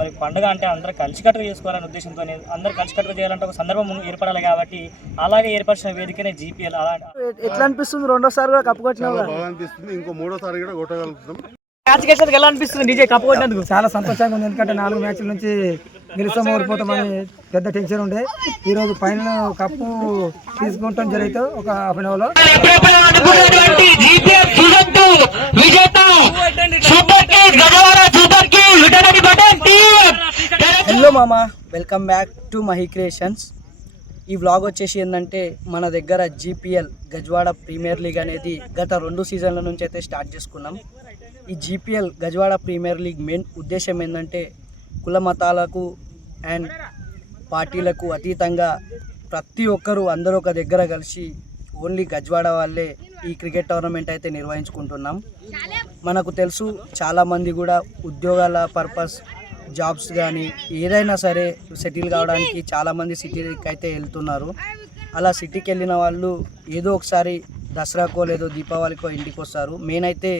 మరి పండుగ అంటే అందరూ కలిసికట్టుగా చేసుకోవాలనే ఉద్దేశంతో అందరూ కలిసికట్టుగా చేయాలంటే ఒక సందర్భం ఏర్పడాలి కాబట్టి అలాగే ఏర్పరిచిన వేదికనే జీపీఎల్. ఎట్లా అనిపిస్తుంది రెండోసారి కూడా కప్పు కొట్టినా అనిపిస్తుంది, ఇంకో మూడోసారి కూడా కొట్టగలుగుతాం. మ్యాచ్ గెలిచేందుకు ఎలా అనిపిస్తుంది డీజే కప్పు కొట్టినందుకు? చాలా సంతోషంగా ఉంది, ఎందుకంటే 4 మ్యాచ్ల నుంచి గెలుస్తాం ఓడిపోతామని పెద్ద టెన్షన్ ఉండే. ఈరోజు ఫైనల్ కప్పు తీసుకుంటాం జరిగితే ఒక హాఫ్ అన్ అవర్లో. హలో మామా, welcome back to Mahi creations. ఈ వ్లాగ్ వచ్చేసి ఏంటంటే మన దగ్గర జీపీఎల్ గజ్వాడ ప్రీమియర్ లీగ్ అనేది గత 2 సీజన్ల నుంచి అయితే స్టార్ట్ చేసుకున్నాం. ఈ జీపీఎల్ గజ్వాడ ప్రీమియర్ లీగ్ మెయిన్ ఉద్దేశం ఏంటంటే కుల మతాలకు అండ్ పార్టీలకు అతీతంగా ప్రతి ఒక్కరూ అందరూ ఒక దగ్గర కలిసి ఓన్లీ గజ్వాడ వాళ్ళే ఈ క్రికెట్ టోర్నమెంట్ అయితే నిర్వహించుకుంటున్నాం. మనకు తెలుసు చాలామంది కూడా ఉద్యోగాల పర్పస్ జాబ్స్ కానీ ఏదైనా సరే సెటిల్ కావడానికి చాలామంది సిటీకి అయితే వెళ్తున్నారు. అలా సిటీకి వెళ్ళిన వాళ్ళు ఏదో ఒకసారి దసరాకో లేదో దీపావళికో ఇంటికి వస్తారు. మెయిన్ అయితే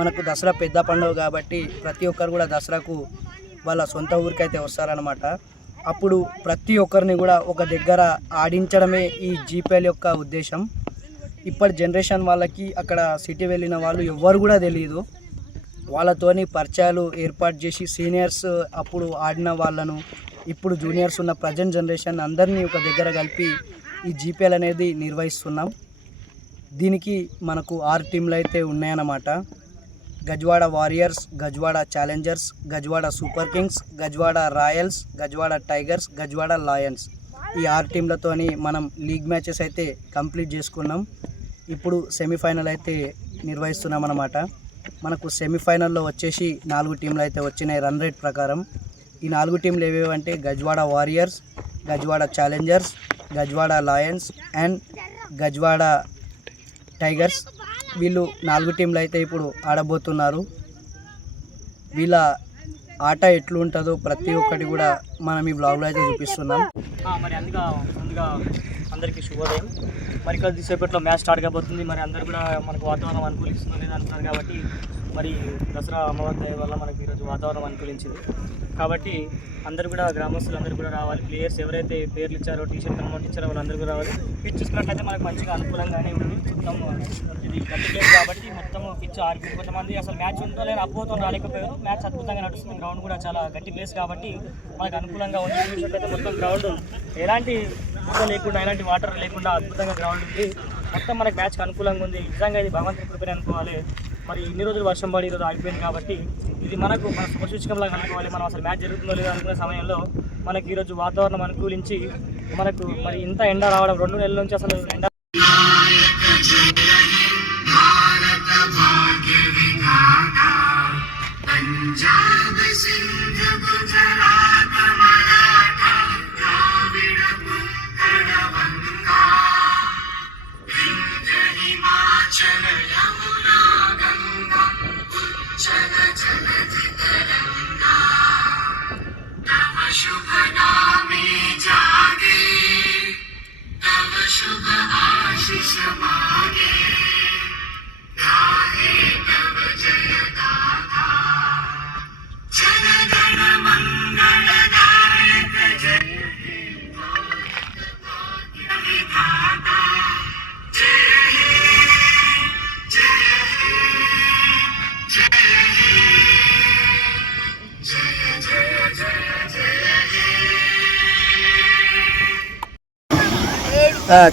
మనకు దసరా పెద్ద పండుగ కాబట్టి ప్రతి ఒక్కరు కూడా దసరాకు వాళ్ళ సొంత ఊరికి అయితే వస్తారనమాట. అప్పుడు ప్రతి ఒక్కరిని కూడా ఒక దగ్గర ఆడించడమే ఈ జీపీఎల్ యొక్క ఉద్దేశం. ఇప్పటి జనరేషన్ వాళ్ళకి అక్కడ సిటీ వెళ్ళిన వాళ్ళు ఎవ్వరు కూడా తెలియదు. వాళ్ళతోని పరిచయాలు ఏర్పాటు చేసి సీనియర్స్ అప్పుడు ఆడిన వాళ్ళను, ఇప్పుడు జూనియర్స్ ఉన్న ప్రజెంట్ జనరేషన్ అందరినీ ఒక దగ్గర కలిపి ఈ జీపీఎల్ అనేది నిర్వహిస్తున్నాం. దీనికి మనకు 6 టీంలు అయితే ఉన్నాయన్నమాట. Gajwada warriors, Gajwada challengers, Gajwada super kings, Gajwada royals, Gajwada tigers, Gajwada lions. ఈ 6 టీంలతోని మనం లీగ్ మ్యాచెస్ అయితే కంప్లీట్ చేసుకున్నాం. ఇప్పుడు సెమీఫైనల్ అయితే నిర్వహిస్తున్నాం అన్నమాట. మనకు సెమీఫైనల్లో వచ్చేసి 4 టీంలు అయితే వచ్చినాయి రన్ రేట్ ప్రకారం. ఈ 4 టీంలు ఏవేవంటే Gajwada warriors, Gajwada challengers, Gajwada lions and Gajwada tigers. వీళ్ళు 4 టీంలు అయితే ఇప్పుడు ఆడబోతున్నారు. వీళ్ళ ఆట ఎట్లుంటుందో ప్రతి ఒక్కటి కూడా మనం ఈ బ్లాగ్లో అయితే చూపిస్తున్నాం. మరి ముందుగా అందరికీ శుభోదయం. మరి కొద్దిసేపట్లో మ్యాచ్ స్టార్ట్ కాబోతుంది. మరి అందరు కూడా మనకు వాతావరణం అనుకూలిస్తుందో లేదా అంటున్నారు కాబట్టి మరి దసరా అమ్మవారి దయ వల్ల మనకి ఈరోజు వాతావరణం అనుకూలించింది కాబట్టి అందరూ కూడా గ్రామస్తులందరూ కూడా రావాలి. ప్లేయర్స్ ఎవరైతే పేర్లు ఇచ్చారో టీషర్ట్ అమౌంట్ ఇచ్చారో వాళ్ళందరూ కూడా రావాలి. పిచ్ చూసుకున్నట్లయితే మనకు మంచిగా అనుకూలంగానే ఉంది. మొత్తం ఇది గట్టి ప్లేస్ కాబట్టి మొత్తం పిచ్ ఆడిపోయి కొంతమంది అసలు మ్యాచ్ ఉందో లేదా అపోతో రాలేకపోయారు. మ్యాచ్ అద్భుతంగా నడుస్తుంది. గ్రౌండ్ కూడా చాలా గట్టి ప్లేస్ కాబట్టి మనకు అనుకూలంగా ఉంది. చూసినట్లయితే మొత్తం గ్రౌండ్ ఎలాంటి బుక్క లేకుండా ఎలాంటి వాటర్ లేకుండా అద్భుతంగా గ్రౌండ్ ఉంది. మొత్తం మనకి మ్యాచ్కి అనుకూలంగా ఉంది. నిజంగా ఇది భగవంతుని కృపనే అనుకోవాలి. మరి ఇన్ని రోజులు వర్షం పడి ఈరోజు ఆగిపోయింది కాబట్టి ఇది మనకు మన శుభసూచకంలాగా అనుకోవాలి. మనం అసలు మ్యాచ్ జరుగుతుందో లేదో అనుకునే సమయంలో మనకి ఈరోజు వాతావరణం అనుకూలించి మనకు మరి ఇంత ఎండ రావడం 2 నెలల నుంచి అసలు ఎండ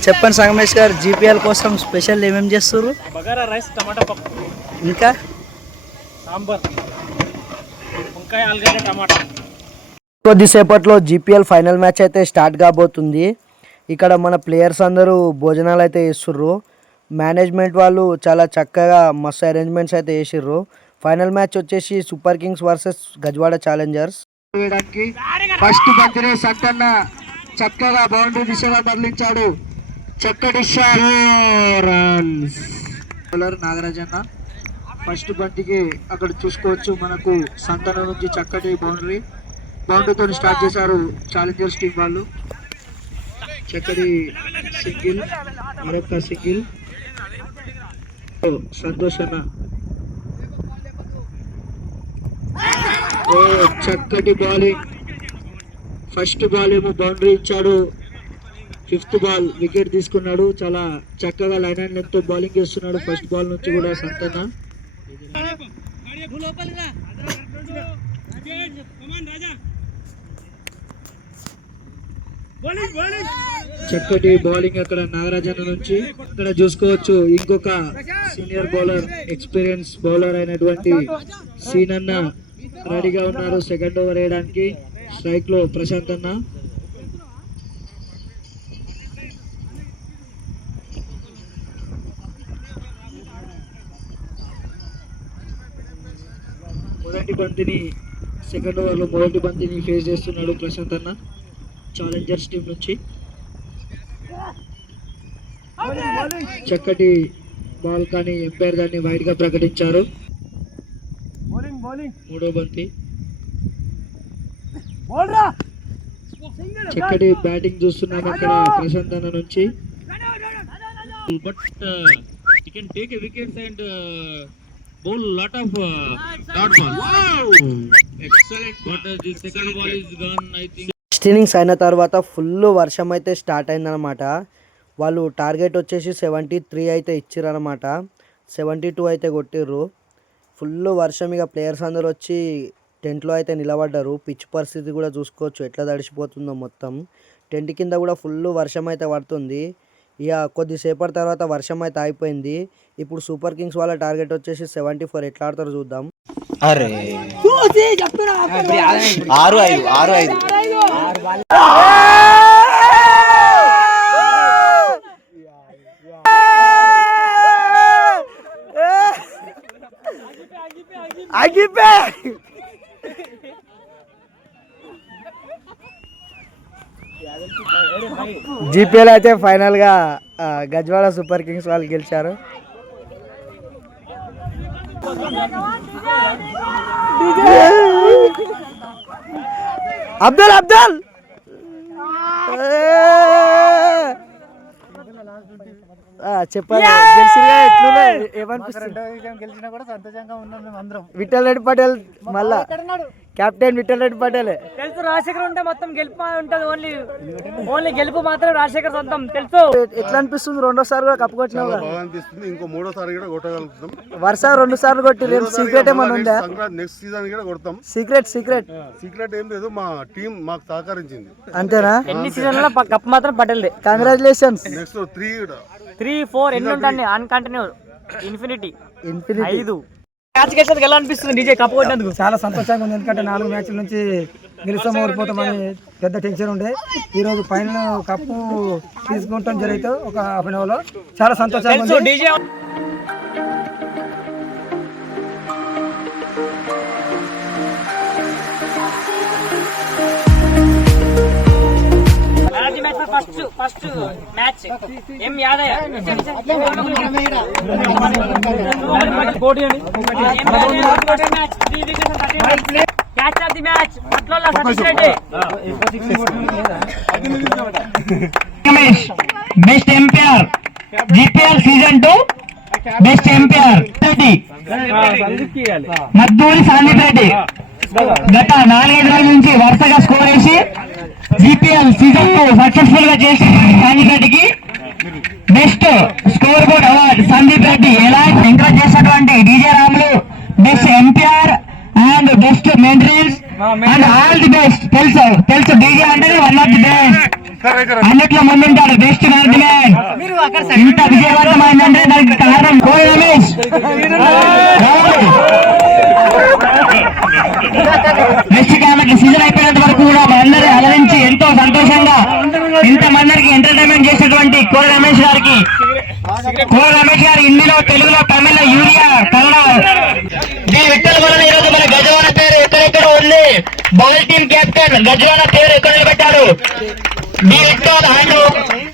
చెప్పండి సంగమేష్ గారు, జీపీఎల్ కోసం స్పెషల్ ఏమేమి చేస్తారు? బగారా రైస్, టమాటా పప్పు, ఇంకా సాంబార్, వంకాయ, ఆలుగడ్డ, టమాటా. కొద్దిసేపట్లో జీపీఎల్ ఫైనల్ మ్యాచ్ అయితే స్టార్ట్ కాబోతుంది. ఇక్కడ మన ప్లేయర్స్ అందరూ భోజనాలు అయితే చేస్తుర్రు. మేనేజ్మెంట్ వాళ్ళు చాలా చక్కగా మస్తు అరేంజ్మెంట్స్ అయితే చేసిర్రు. ఫైనల్ మ్యాచ్ వచ్చేసి super kings versus Gajwada challengers. First బంతిని సంకన్న చక్కగా బౌండరీ దిశగా తరలించాడు. చక్కటి రన్స్. నాగరాజన్న ఫస్ట్ బంతికి అక్కడ చూసుకోవచ్చు. మనకు సంతన నుంచి చక్కటి బౌండరీతో స్టార్ట్ చేశారు ఛాలెంజర్స్ టీం వాళ్ళు. చక్కటి సింగిల్, మరొక సింగిల్. సంతోష్ అన్న చక్కటి బౌలింగ్. ఫస్ట్ బాల్ ఏమో బౌండరీ ఇచ్చాడు, ఫిఫ్త్ బాల్ వికెట్ తీసుకున్నాడు. చాలా చక్కగా లైన్ అండ్ లెంత్ తో బౌలింగ్ చేస్తున్నాడు ఫస్ట్ బాల్ నుంచి కూడా సంతన. చక్కటి బౌలింగ్ అక్కడ నాగరాజన్ నుంచి. ఇక్కడ చూసుకోవచ్చు ఇంకొక సీనియర్ బౌలర్, ఎక్స్పీరియన్స్ బౌలర్ అయినటువంటి సీనన్న రెడీగా ఉన్నారు సెకండ్ ఓవర్ వేయడానికి. స్ట్రైక్ లో ప్రశాంత్ అన్న. మొదటి బంతిని సెకండ్ ఓవర్ లో మొదటి బంతిని ఫేస్ చేస్తున్నాడు ప్రశాంత్ అన్న ఛాలెంజర్స్ టీం నుంచి. చక్కటి బాల్ కానీ ఎంపైర్ దాన్ని వైడ్ గా ప్రకటించారు. మూడో బంతి. చక్కటి బ్యాటింగ్ చూస్తున్నాం ఇక్కడ ప్రశాంత్ అన్న నుంచి. But he can take a wickets and bowl lot of dot ball. Wow! Excellent. But the second ball is gone, I think. First innings అయిన తర్వాత ఫుల్ వర్షం అయితే స్టార్ట్ అయిందనమాట. వాళ్ళు టార్గెట్ వచ్చేసి 73 అయితే ఇచ్చిరనమాట. 72 అయితే కొట్టిర్రు. ఫుల్ వర్షం, ఇక ప్లేయర్స్ అందరూ వచ్చి టెంట్లో అయితే నిలబడ్డారు. పిచ్ పరిస్థితి కూడా చూసుకోవచ్చు ఎట్లా తడిసిపోతుందో మొత్తం. టెంట్ కింద కూడా ఫుల్ వర్షం అయితే పడుతుంది. ఇక కొద్దిసేపటి తర్వాత వర్షం అయితే అయిపోయింది. ఇప్పుడు సూపర్ కింగ్స్ వాళ్ళ టార్గెట్ వచ్చేసి 74. ఎట్లా ఆడతారో చూద్దాం. జీపీఎల్ అయితే ఫైనల్ గా గజ్వాడ సూపర్ కింగ్స్ వాళ్ళు గెలిచారు. అబ్దుల్ అబ్దుల్ చెప్పాలి విఠల్ రెడ్డి పటేల్, మళ్ళా కెప్టెన్ విఠల్ రెడ్డి పటేల్. తెలుసు రాజశేఖర్ ఉంటే మొత్తం గెలుపు ఉంటది, ఓన్లీ గెలుపు మాత్రం రాజశేఖర్ సొంతం. తెలుసు ఎట్లా అనిపిస్తుంది? రెండోసారి కూడా కప్పు కొట్టినావు కదా, అనిపిస్తుంది. ఇంకో మూడోసారి కూడా కొట్టగలుగుతాం. వరుస 2 సార్లు కొట్టి సీక్రెట్ ఏమన్నా ఉందా? నెక్స్ట్ సీజన్ కూడా కొడతాం. సీక్రెట్ ఏం లేదు, మా టీం మాకు సహకరించింది అంతేనా? ఎన్ని సీజన్ లో కప్ మాత్రం పటేల్దే. కంగ్రాచులేషన్స్. నెక్స్ట్ 3, 4 ఎన్ని ఉంటాయి అన్కంటిన్యూ ఇన్ఫినిటీ 5 మ్యాచ్ గెలిచేందుకు ఎలా అనిపిస్తుంది డీజే కప్పు కొట్టినందుకు? చాలా సంతోషంగా ఉంది. ఎందుకంటే 4 మ్యాచ్ల నుంచి గెలుస్తాం ఓడిపోతామని పెద్ద టెన్షన్ ఉండే. ఈరోజు ఫైనల్ కప్పు తీసుకుంటాం జరిగితే ఒక హాఫ్ అన్ అవర్లో చాలా సంతోషంగా ఉంది. డీజే ఫస్ట్ మ్యాచ్ ఏం Yadaiah catch of the match అట్లా Satish Reddy. Best umpire GPL season 2 best umpire Madduri Sandeep Reddy. గత 4-5 రోజుల నుంచి వరుసగా స్కోర్ వేసి జీపీఎల్ సీజన్ 2 సక్సెస్ఫుల్ గా చేసిన సందీప్ రెడ్డికి best score board award Sandeep Reddy ఎలా ఎంకరేజ్ చేసినటువంటి DJ Ramulu best umpire and best mentors and all the best. తెలుసు డీజే అంటే వన్ ఆఫ్ ది బెస్ట్, అన్నిట్లో ముందుంటాడు, బెస్ట్ మ్యాన్. ఇంత విజయవంతమైందంటే దానికి కారణం కోయ రమేష్. నెక్స్ట్ కాబట్టి సీజన్ అయిపోయినంత వరకు కూడా మనందరూ అలరించి ఎంతో సంతోషంగా ఇంతమందికి ఎంటర్టైన్మెంట్ చేసినటువంటి కోర రమేష్ గారికి, హిందీలో, తెలుగులో, తమిళ, యూరియా, కన్నడ డి విఠల్ వలన ఈరోజు మన గజవాన పేరు ఎక్కడెక్కడ ఉంది. బాల్ టీమ్ కెప్టెన్ గజవాన పేరు ఎక్కడ నిలబెట్టారు? D Vithal and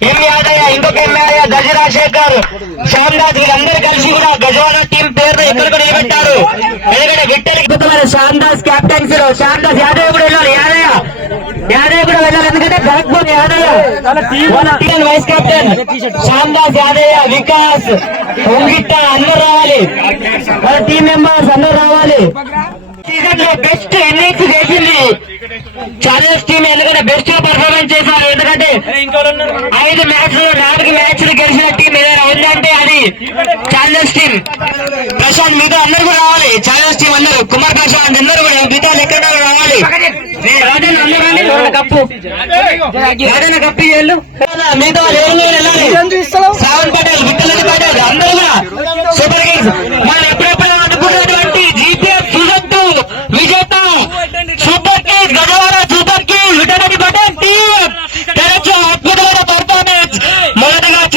M Yadaiah, ఇంకొక ఎం యాదయ్య, గజ రాజశేఖర్, శ్యామ్దాస్ వీళ్ళందరూ కలిసి కూడా గజవాన టీం పేరు ఎక్కడికి నిలబెట్టారు. ఎందుకంటే విఠల్ శ్యామ్దాస్ కెప్టెన్సీ లో శ్యామ్దాస్ యాదవ్ కూడా వెళ్ళాలి. యాదవ్ కూడా వెళ్ళాలి, ఎందుకంటే భరత్పూర్ యాదవ్ వైస్ కెప్టెన్ శ్యామ్దాస్ యాదయ్య, వికాస్, ఒంగిట్ట అందరూ రావాలి, వాళ్ళ టీం మెంబర్స్ అందరూ రావాలి. సీజన్ లో బెస్ట్ ఇన్నింగ్స్ చేసింది ఛాలెంజ్ టీం. ఎందుకంటే బెస్ట్ పర్ఫార్మెన్స్ చేశారు. ఎందుకంటే 5 మ్యాచ్లు 4 మ్యాచ్లు గెలిచిన టీం ఏదైనా ఉందంటే అది ఛాలెంజ్ టీం. ప్రశాంత్ మిగతా అందరూ కూడా రావాలి. ఛాలెంజ్ టీం అందరూ కుమార్ ప్రశాంత్ అందరూ కూడా మిగతా ఎక్కడ రావాలి. కప్పు ఏదైనా కప్పు చేయాలి. మిగతా వెళ్ళాలి. శ్రావణ్ పటేల్, విఠల్ పటేల్ అందరూ కూడా